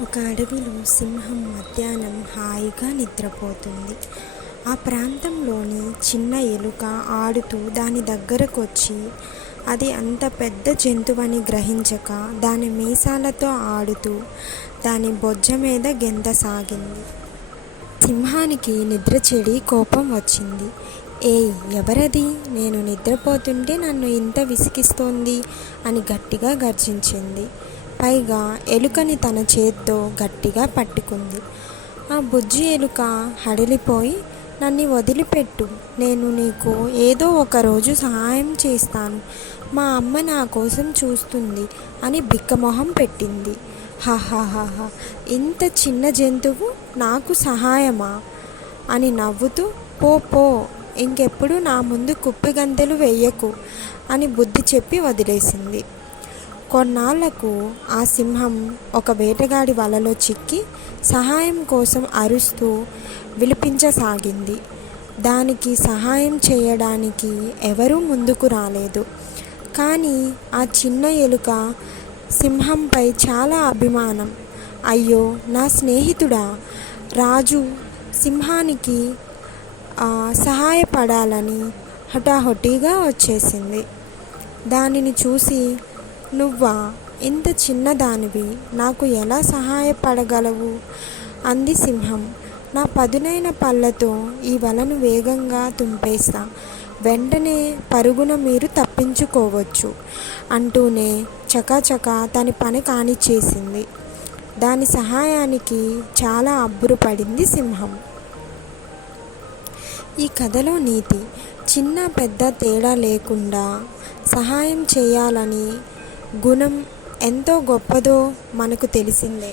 ఒక అడవిలో సింహం మధ్యాహ్నం హాయిగా నిద్రపోతుంది. ఆ ప్రాంతంలోని చిన్న ఎలుక ఆడుతూ దాని దగ్గరకొచ్చి అది అంత పెద్ద జంతువని గ్రహించక దాని మీసాలతో ఆడుతూ దాని బొజ్జ మీద గెంతసాగింది. సింహానికి నిద్ర చెడి కోపం వచ్చింది. ఏయ్, ఎవరది? నేను నిద్రపోతుంటే నన్ను ఇంత విసిగిస్తోంది అని గట్టిగా గర్జించింది. పైగా ఎలుకని తన చేత్తో గట్టిగా పట్టుకుంది. ఆ బుజ్జి ఎలుక హడలిపోయి, నన్ను వదిలిపెట్టు, నేను నీకు ఏదో ఒకరోజు సహాయం చేస్తాను, మా అమ్మ నా కోసం చూస్తుంది అని బిక్కమొహం పెట్టింది. హహహహ, ఇంత చిన్న జంతువు నాకు సహాయమా అని నవ్వుతూ, పో పో, ఇంకెప్పుడు నా ముందు కుప్పిగంతెలు వెయ్యకు అని బుద్ధి చెప్పి వదిలేసింది. కొన్నాళ్లకు ఆ సింహం ఒక వేటగాడి వలలో చిక్కి సహాయం కోసం అరుస్తూ విలపించసాగింది. దానికి సహాయం చేయడానికి ఎవరూ ముందుకు రాలేదు. కానీ ఆ చిన్న ఎలుక సింహంపై చాలా అభిమానం. అయ్యో, నా స్నేహితుడా! రాజు సింహానికి సహాయపడాలని హఠాహుటిగా వచ్చేసింది. దానిని చూసి, నువ్వా, ఇంత చిన్నదానివి, నాకు ఎలా సహాయపడగలవు అంది సింహం. నా పదునైన పళ్ళతో ఈ వలను వేగంగా తుంపేస్తా, వెంటనే పరుగున మీరు తప్పించుకోవచ్చు అంటూనే చకాచకా తన పని కానిచ్చేసింది. దాని సహాయానికి చాలా అబ్బురపడింది సింహం. ఈ కథలో నీతి: చిన్న పెద్ద తేడా లేకుండా సహాయం చేయాలని గుణం ఎంతో గొప్పదో మనకు తెలిసిందే.